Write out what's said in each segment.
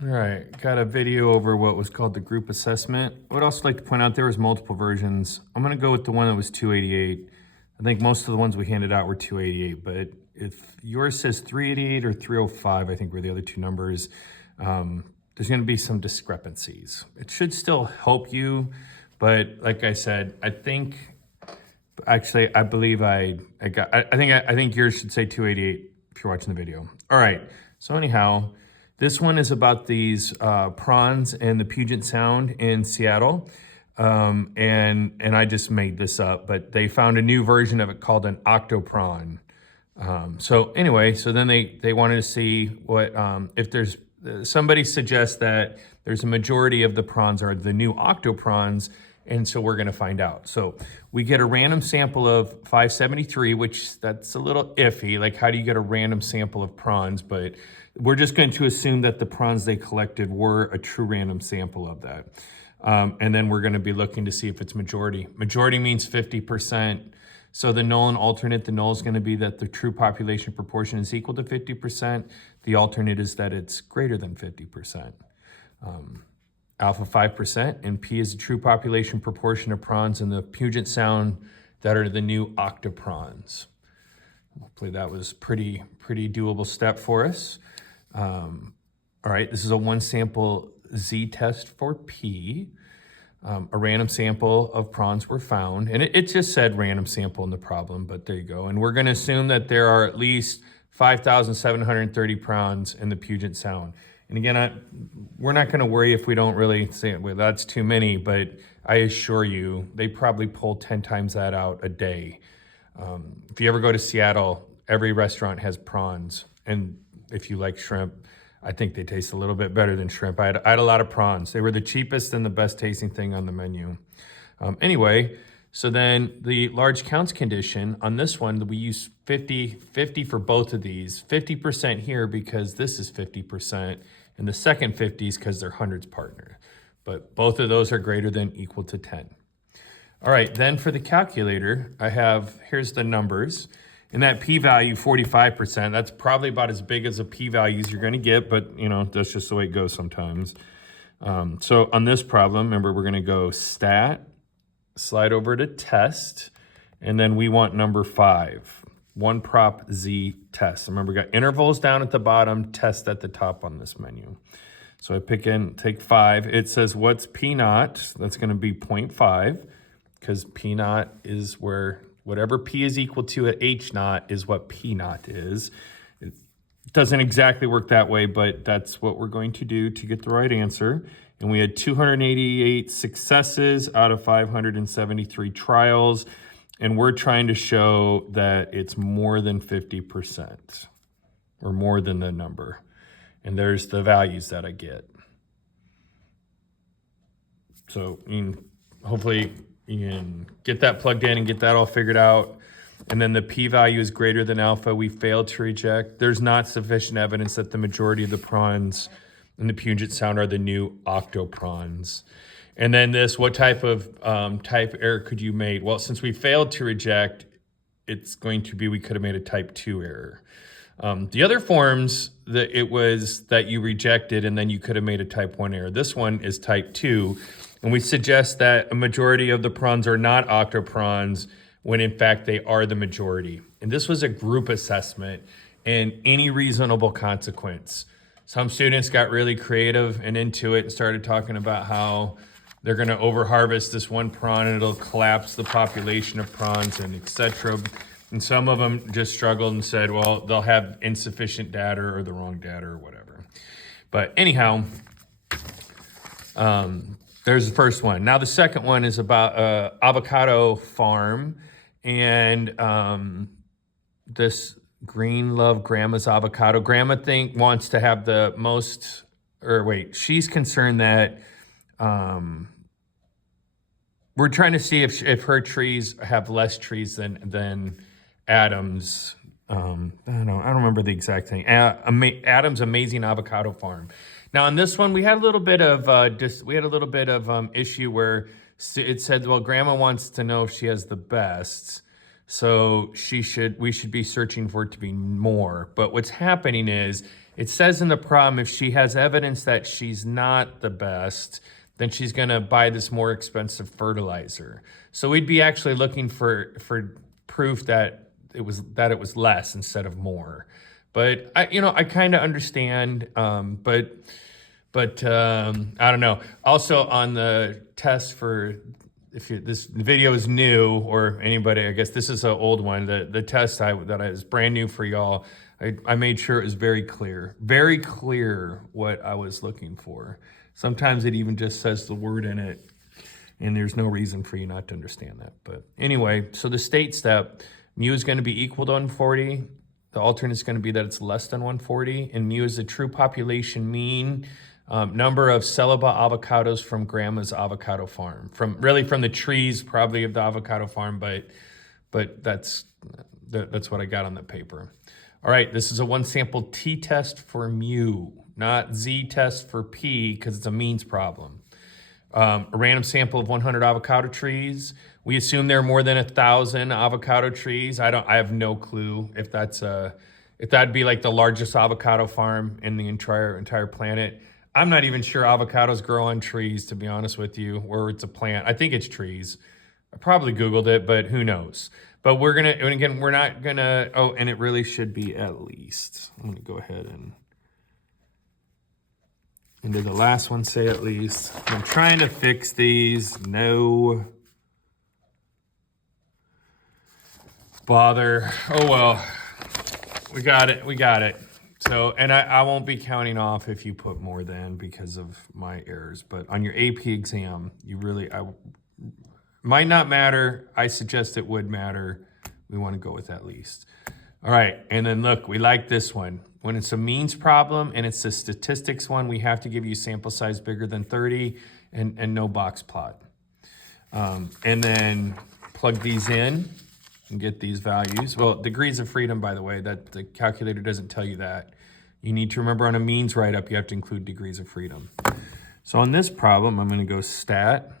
All right, got a video over what was called the group assessment. I would also like to point out there was multiple versions. I'm gonna go with the one that was 288. I think most of the ones we handed out were 288, but if yours says 388 or 305, I think were the other two numbers, there's gonna be some discrepancies. It should still help you, but like I said, I think, actually, I believe I think yours should say 288 if you're watching the video. All right, so anyhow, this one is about these prawns in the Puget Sound in Seattle. And I just made this up, but they found a new version of it called an octoprawn. So anyway, so then they wanted to see what, if there's, somebody suggests that there's a majority of the prawns are the new octoprawns, and so we're gonna find out. So we get a random sample of 573, which that's a little iffy. Like, how do you get a random sample of prawns? But we're just going to assume that the prawns they collected were a true random sample of that. And then we're gonna be looking to see if it's majority. Majority means 50%. So the null and alternate, the null is gonna be that the true population proportion is equal to 50%. The alternate is that it's greater than 50%. Alpha 5%, and P is the true population proportion of prawns in the Puget Sound that are the new octoprawns. Hopefully that was pretty doable step for us. All right, this is a one sample z-test for P. A random sample of prawns were found, and it just said random sample in the problem, but there you go. And we're gonna assume that there are at least 5,730 prawns in the Puget Sound. And again, we're not gonna worry if we don't really say, well, that's too many, but I assure you, they probably pull 10 times that out a day. If you ever go to Seattle, every restaurant has prawns. And if you like shrimp, I think they taste a little bit better than shrimp. I had a lot of prawns. They were the cheapest and the best tasting thing on the menu. Anyway, so then the large counts condition on this one, we use 50 for both of these. 50% here because this is 50%, and the second 50 is because they're hundreds partner. But both of those are greater than equal to 10. All right, then for the calculator, here's the numbers. And that p-value, 45%, that's probably about as big as the p-values you're gonna get, but that's just the way it goes sometimes. So on this problem, remember, we're gonna go stat, slide over to test, and then we want number 5, one prop z test. Remember, we got intervals down at the bottom, test at the top on this menu. So I take 5. It says, what's p naught? That's gonna be 0.5, because p naught is where whatever p is equal to at h naught is what p naught is. It doesn't exactly work that way, but that's what we're going to do to get the right answer. And we had 288 successes out of 573 trials. And we're trying to show that it's more than 50% or more than the number. And there's the values that I get. So hopefully you can get that plugged in and get that all figured out. And then the p-value is greater than alpha. We failed to reject. There's not sufficient evidence that the majority of the prawns in the Puget Sound are the new octoprawns. And then what type of type error could you make? Well, since we failed to reject, it's going to be, we could have made a type 2 error. The other forms, it was that you rejected and then you could have made a type 1 error. This one is type 2. And we suggest that a majority of the prawns are not octoprawns when in fact they are the majority. And this was a group assessment and any reasonable consequence. Some students got really creative and into it and started talking about how they're gonna overharvest this one prawn and it'll collapse the population of prawns and etc. And some of them just struggled and said, well, they'll have insufficient data or the wrong data or whatever. But anyhow, there's the first one. Now the second one is about avocado farm, and this Green love Grandma's avocado. Grandma wants to have the most, or wait, she's concerned that we're trying to see if her trees have less trees than Adam's. I don't remember the exact thing. Adam's Amazing Avocado Farm. Now on this one, we had a little bit of issue where it said, well, Grandma wants to know if she has the best, so we should be searching for it to be more. But what's happening is It says in the problem, if she has evidence that she's not the best, then she's gonna buy this more expensive fertilizer. So we'd be actually looking for proof that it was less instead of more. But I kind of understand, but I don't know. Also on the test for, this video is new, or anybody, I guess this is an old one. The test that is brand new for y'all. I made sure it was very clear what I was looking for. Sometimes it even just says the word in it, and there's no reason for you not to understand that. But anyway, so the state step, mu is going to be equal to 140. The alternate is going to be that it's less than 140, and mu is the true population mean. Number of sellable avocados from grandma's avocado farm. From the trees, probably, of the avocado farm, but that's what I got on the paper. All right, this is a one sample t-test for mu, not z-test for p, because it's a means problem. A random sample of 100 avocado trees. We assume there are more than 1,000 avocado trees. I have no clue if that'd be like the largest avocado farm in the entire planet. I'm not even sure avocados grow on trees, to be honest with you, or it's a plant. I think it's trees. I probably Googled it, but who knows? But we're not gonna, oh, and it really should be at least. I'm gonna go ahead and do the last one, say at least. I'm trying to fix these. No bother. Oh, well, we got it. So, and I won't be counting off if you put more than, because of my errors. But on your AP exam, might not matter. I suggest it would matter. We want to go with at least. All right, and then look, we like this one. When it's a means problem and it's a statistics one, we have to give you sample size bigger than 30 and no box plot. And then plug these in and get these values. Well, degrees of freedom, by the way, that the calculator doesn't tell you that. You need to remember on a means write-up, you have to include degrees of freedom. So on this problem, I'm gonna go stat,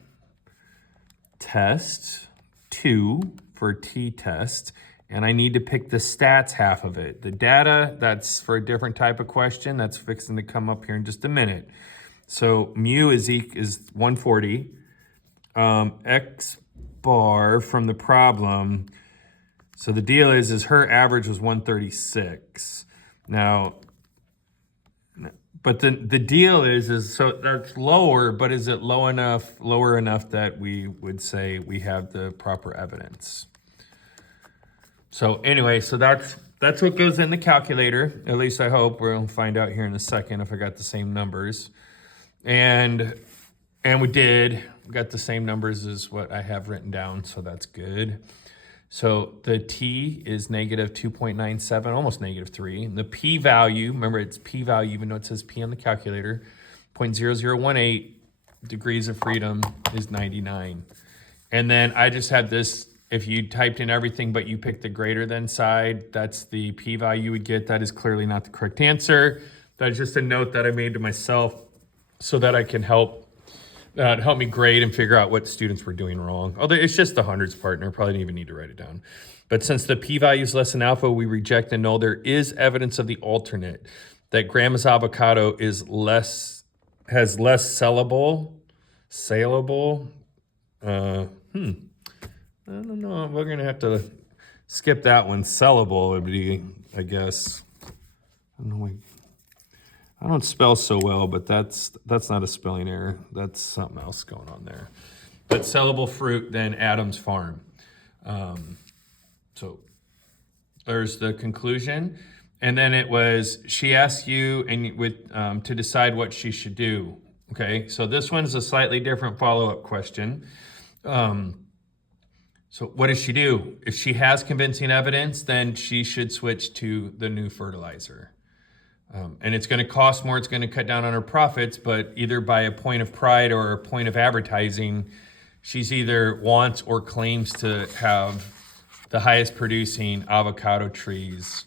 test 2 for t-test, and I need to pick the stats half of it. The data, that's for a different type of question. That's fixing to come up here in just a minute. So mu is 140. X bar from the problem. So the deal is her average was 136. Now, but the deal is so that's lower, but is it lower enough that we would say we have the proper evidence? So anyway, so that's what goes in the calculator. At least I hope. We'll find out here in a second if I got the same numbers. And we did. We got the same numbers as what I have written down, so that's good. So the t is negative 2.97, almost negative 3. The p-value, remember it's p-value, even though it says p on the calculator, 0.0018 degrees of freedom is 99. And then I just have this, if you typed in everything but you picked the greater than side, that's the p-value you would get. That is clearly not the correct answer. That's just a note that I made to myself so that I can help me grade and figure out what students were doing wrong. Although it's just the hundreds part, and I probably didn't even need to write it down. But since the p-value is less than alpha, we reject and null. There is evidence of the alternate, that grandma's avocado has less saleable. I don't know. We're gonna have to skip that one. Sellable would be, I guess. I don't know. I don't spell so well, but that's not a spelling error. That's something else going on there. But sellable fruit, then Adams Farm. So there's the conclusion. And then it was, she asked you to decide what she should do. Okay, so this one is a slightly different follow-up question. So what does she do? If she has convincing evidence, then she should switch to the new fertilizer. And it's going to cost more, it's going to cut down on her profits, but either by a point of pride or a point of advertising, she's either wants or claims to have the highest producing avocado trees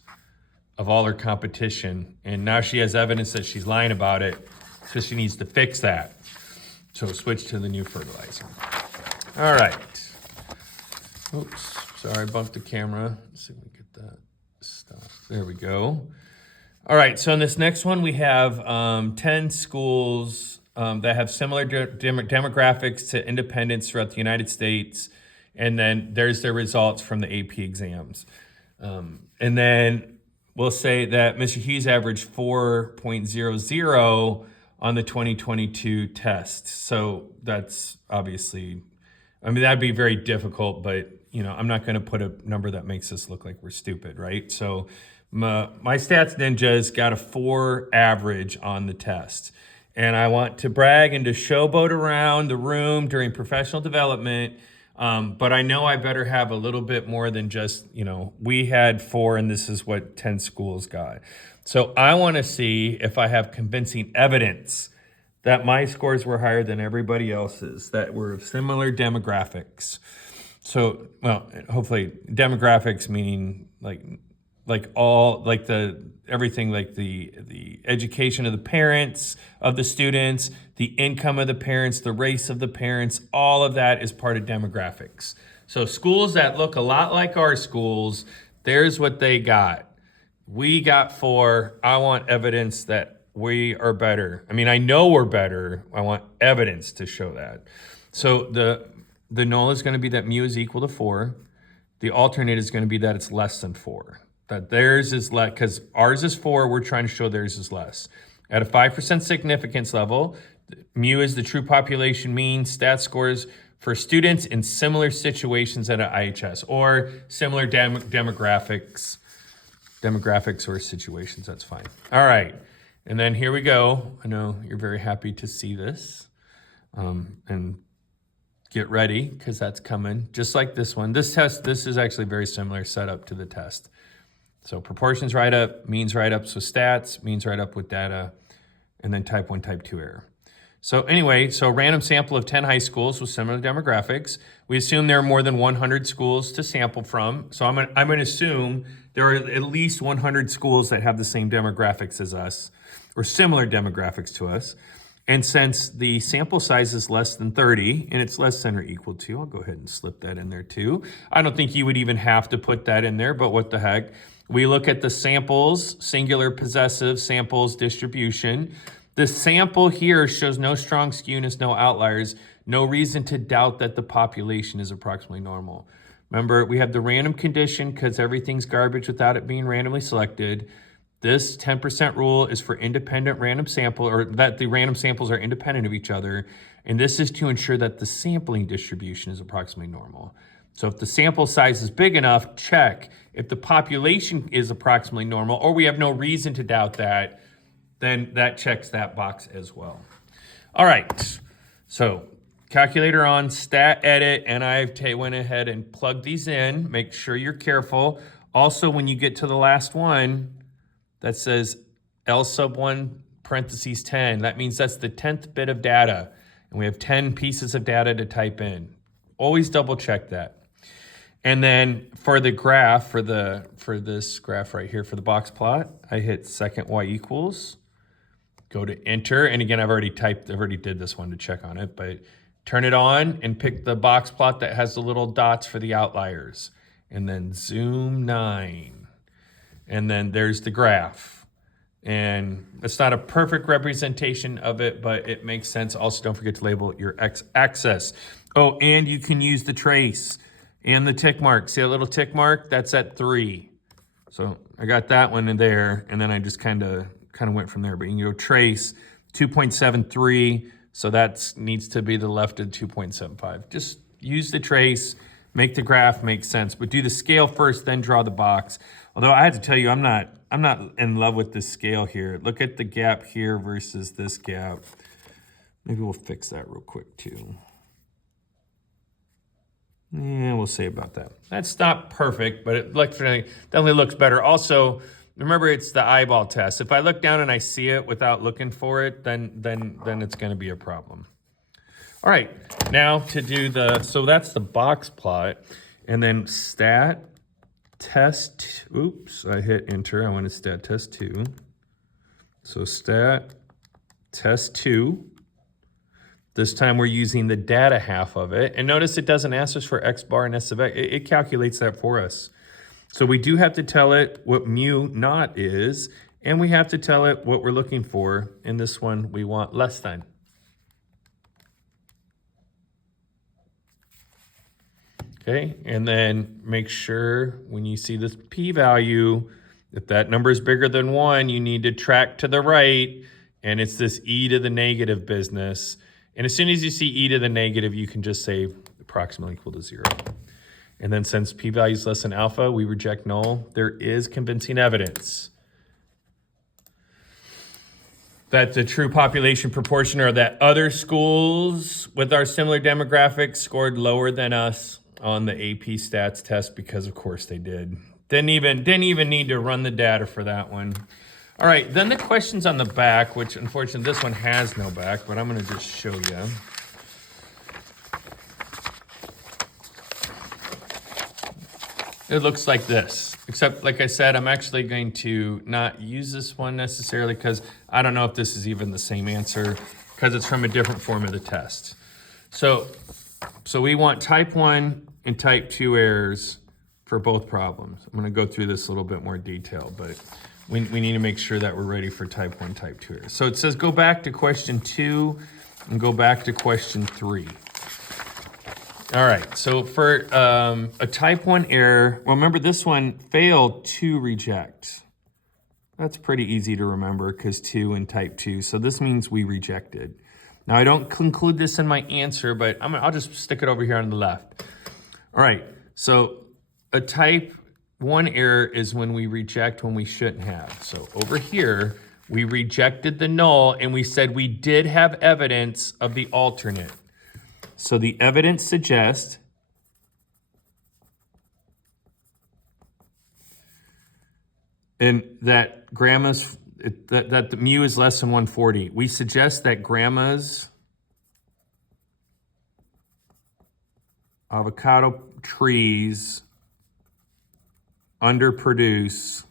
of all her competition. And now she has evidence that she's lying about it, so she needs to fix that. So switch to the new fertilizer. All right. Oops, sorry, I bumped the camera. Let's see if we get that stuff. There we go. All right, so in this next one, we have 10 schools that have similar demographics to independents throughout the United States. And then there's their results from the AP exams. And then we'll say that Mr. Hughes averaged 4.00 on the 2022 test. So that's obviously, I mean, that'd be very difficult, but I'm not going to put a number that makes us look like we're stupid, right? So my Stats Ninjas got a 4 average on the test. And I want to brag and to showboat around the room during professional development. But I know I better have a little bit more than just, we had 4 and this is what 10 schools got. So I want to see if I have convincing evidence that my scores were higher than everybody else's, that were of similar demographics. So, well, hopefully demographics meaning everything, like the education of the parents of the students, the income of the parents, the race of the parents, all of that is part of demographics. So schools that look a lot like our schools, there's what they got. We got 4. I want evidence that we are better. I mean, I know we're better. I want evidence to show that. So the null is going to be that mu is equal to 4. The alternate is going to be that it's less than 4. That theirs is less, because ours is 4, we're trying to show theirs is less. At a 5% significance level, mu is the true population mean stat scores for students in similar situations at an IHS, or similar demographics or situations, that's fine. All right, and then here we go. I know you're very happy to see this. And get ready, because that's coming. Just like this one. This is actually very similar setup to the test. So proportions right up, means right up. So stats, means right up with data, and then type 1, type 2 error. So anyway, so random sample of 10 high schools with similar demographics. We assume there are more than 100 schools to sample from. So I'm going to assume there are at least 100 schools that have the same demographics as us, or similar demographics to us. And since the sample size is less than 30, and it's less than or equal to, I'll go ahead and slip that in there too. I don't think you would even have to put that in there, but what the heck. We look at the samples, singular possessive samples distribution. The sample here shows no strong skewness, no outliers, no reason to doubt that the population is approximately normal. Remember, we have the random condition because everything's garbage without it being randomly selected. This 10% rule is for independent random sample, or that the random samples are independent of each other. And this is to ensure that the sampling distribution is approximately normal. So if the sample size is big enough, check. If the population is approximately normal, or we have no reason to doubt that, then that checks that box as well. All right, so calculator on, stat edit, and I've went ahead and plugged these in. Make sure you're careful. Also, when you get to the last one, that says L sub 1 parentheses 10. That means that's the 10th bit of data. And we have 10 pieces of data to type in. Always double check that. And then for the graph, for this graph right here, for the box plot, I hit second y equals, go to enter. And again, I've already did this one to check on it, but turn it on and pick the box plot that has the little dots for the outliers. And then zoom 9. And then there's the graph. And it's not a perfect representation of it, but it makes sense. Also, don't forget to label your x-axis. Oh, and you can use the trace and the tick mark. See that little tick mark? That's at 3. So I got that one in there, and then I just kind of went from there. But you can go trace 2.73, so that needs to be the left of 2.75. Just use the trace, make the graph make sense, but do the scale first, then draw the box. Although I have to tell you, I'm not in love with this scale here. Look at the gap here versus this gap. Maybe we'll fix that real quick too. Yeah, we'll see about that. That's not perfect, but it definitely looks better. Also, remember, it's the eyeball test. If I look down and I see it without looking for it, then it's going to be a problem. All right, now to do so that's the box plot, and then stat test. Oops, I hit enter. I want to stat test 2. So stat test 2. This time we're using the data half of it. And notice it doesn't ask us for X bar and S of X. It calculates that for us. So we do have to tell it what mu naught is. And we have to tell it what we're looking for. In this one, we want less than. Okay, and then make sure when you see this p-value, if that number is bigger than 1, you need to track to the right, and it's this e to the negative business. And as soon as you see e to the negative, you can just say approximately equal to 0. And then since p-value is less than alpha, we reject null. There is convincing evidence that the true population proportion, or that other schools with our similar demographics scored lower than us on the AP stats test, because of course they did. Didn't even need to run the data for that one. All right, then the questions on the back, which unfortunately this one has no back, but I'm gonna just show you. It looks like this, except like I said, I'm actually going to not use this one necessarily because I don't know if this is even the same answer because it's from a different form of the test. So we want type 1 and type 2 errors for both problems. I'm gonna go through this a little bit more detail, but we need to make sure that we're ready for type 1, type 2 errors. So it says go back to question 2 and go back to question 3. All right, so for a type 1 error, well, remember this one failed to reject. That's pretty easy to remember because 2 and type 2, so this means we rejected. Now I don't include this in my answer, but I'll just stick it over here on the left. All right, so a type 1 error is when we reject when we shouldn't have. So over here, we rejected the null and we said we did have evidence of the alternate. So the evidence suggests that that the mu is less than 140. We suggest that grandma's avocado trees underproduce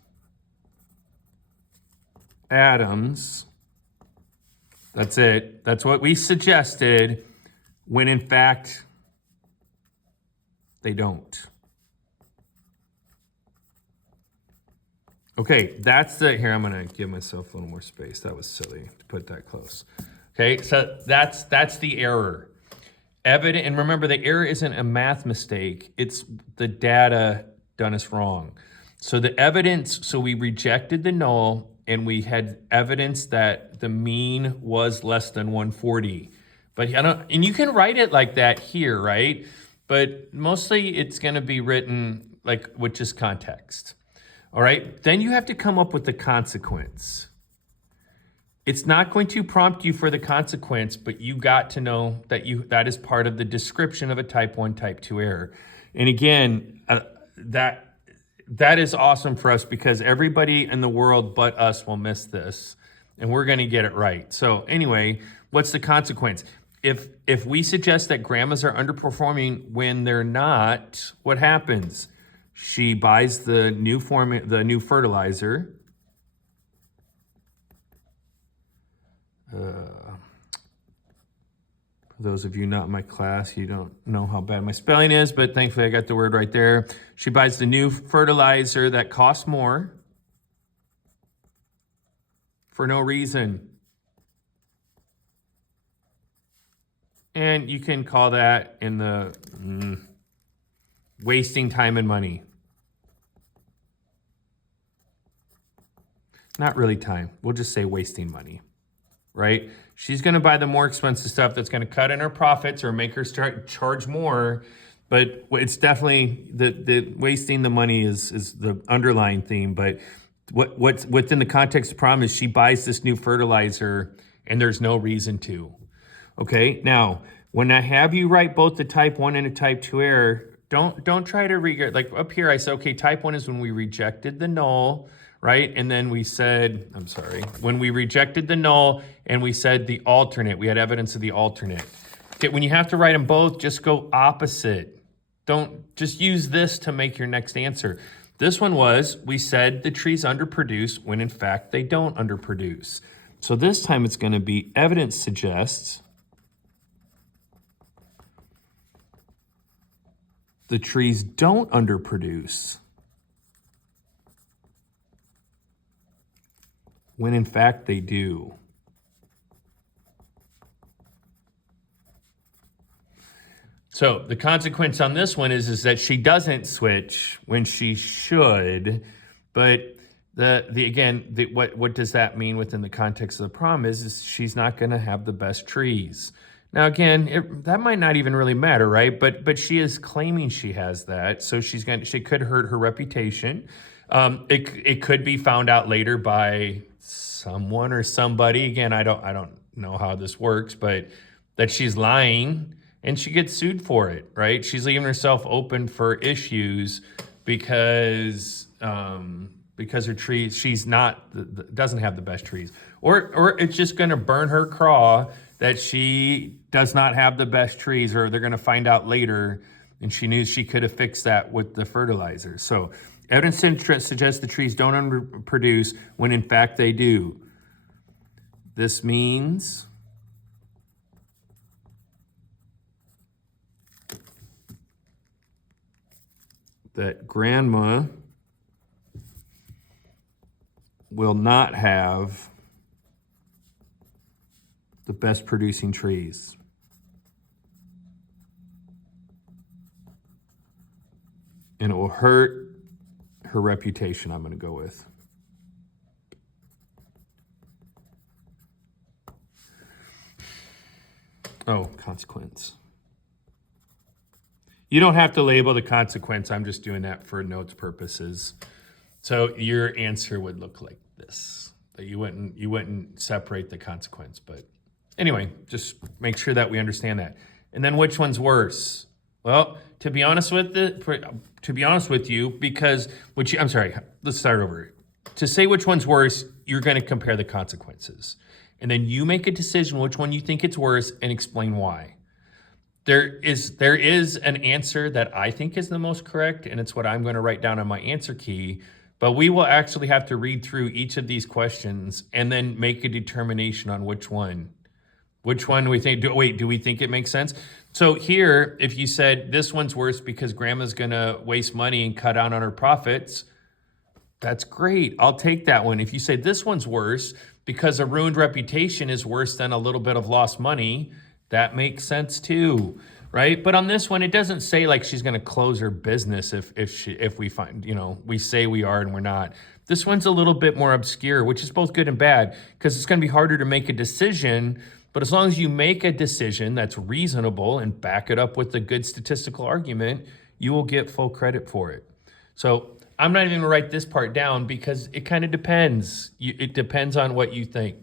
atoms. That's it. That's what we suggested, when in fact they don't. Okay, that's the, here, I'm gonna give myself a little more space. That was silly to put that close. Okay, so that's the error. Evident, and remember the error isn't a math mistake, it's the data done us wrong. So the evidence, so we rejected the null and we had evidence that the mean was less than 140. But and you can write it like that here, right? But mostly it's gonna be written like with just context. All right, then you have to come up with the consequence. It's not going to prompt you for the consequence, but you got to know that that is part of the description of a type 1, type 2 error. And again, that is awesome for us because everybody in the world but us will miss this, and we're gonna get it right. So anyway, what's the consequence? If we suggest that grandmas are underperforming when they're not, what happens? She buys the new fertilizer. For those of you not in my class, you don't know how bad my spelling is, but thankfully I got the word right there. She buys the new fertilizer that costs more for no reason. And you can call that in the wasting time and money. Not really time. We'll just say wasting money, right? She's going to buy the more expensive stuff that's going to cut in her profits or make her start charge more. But it's definitely the wasting the money is the underlying theme. But what's within the context of the problem is she buys this new fertilizer and there's no reason to. Okay, now when I have you write both the type 1 and a type 2 error, don't try to like up here I said, okay, type 1 is when we rejected the null, right? And then we said, when we rejected the null and we said the alternate, we had evidence of the alternate. Okay, when you have to write them both, just go opposite. Don't just use this to make your next answer. This one was, we said the trees underproduce when in fact they don't underproduce. So this time it's going to be evidence suggests the trees don't underproduce. when in fact they do. So the consequence on this one is that she doesn't switch when she should, but what does that mean within the context of the problem is she's not going to have the best trees. Now again, that might not even really matter, right? But she is claiming she has that, so she could hurt her reputation. It could be found out later by someone or somebody. Again, I don't know how this works, but that she's lying. And she gets sued for it, right? She's leaving herself open for issues because her trees, doesn't have the best trees. Or it's just gonna burn her craw that she does not have the best trees, or they're gonna find out later, and she knew she could have fixed that with the fertilizer. So evidence suggests the trees don't underproduce when in fact they do. This means that grandma will not have the best producing trees. And it will hurt her reputation, I'm going to go with. Oh, consequence. You don't have to label the consequence. I'm just doing that for notes purposes. So your answer would look like this. That you wouldn't separate the consequence. But anyway, just make sure that we understand that. And then which one's worse? Well, to be honest with you, because let's start over. To say which one's worse, you're going to compare the consequences. And then you make a decision which one you think it's worse and explain why. There is an answer that I think is the most correct, and it's what I'm going to write down on my answer key. But we will actually have to read through each of these questions and then make a determination on which one we think. Do we think it makes sense? So here, if you said this one's worse because grandma's going to waste money and cut out on her profits, that's great. I'll take that one. If you say this one's worse because a ruined reputation is worse than a little bit of lost money, that makes sense too, right? But on this one, it doesn't say like she's going to close her business if we find, we say we are and we're not. This one's a little bit more obscure, which is both good and bad, because it's going to be harder to make a decision. But as long as you make a decision that's reasonable and back it up with a good statistical argument, you will get full credit for it. So I'm not even going to write this part down because it kind of depends. It depends on what you think.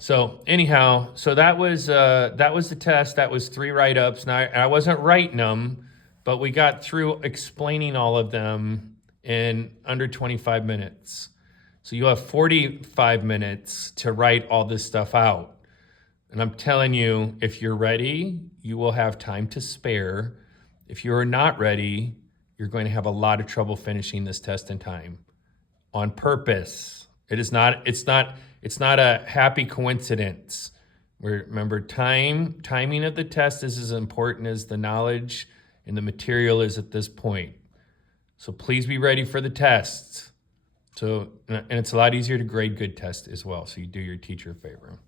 So anyhow, that was the test. That was 3 write-ups. Now I wasn't writing them, but we got through explaining all of them in under 25 minutes. So you have 45 minutes to write all this stuff out. And I'm telling you, if you're ready, you will have time to spare. If you're not ready, you're going to have a lot of trouble finishing this test in time on purpose. It's not a happy coincidence. Remember, timing of the test is as important as the knowledge and the material is at this point. So please be ready for the tests. And it's a lot easier to grade good tests as well. So you do your teacher a favor.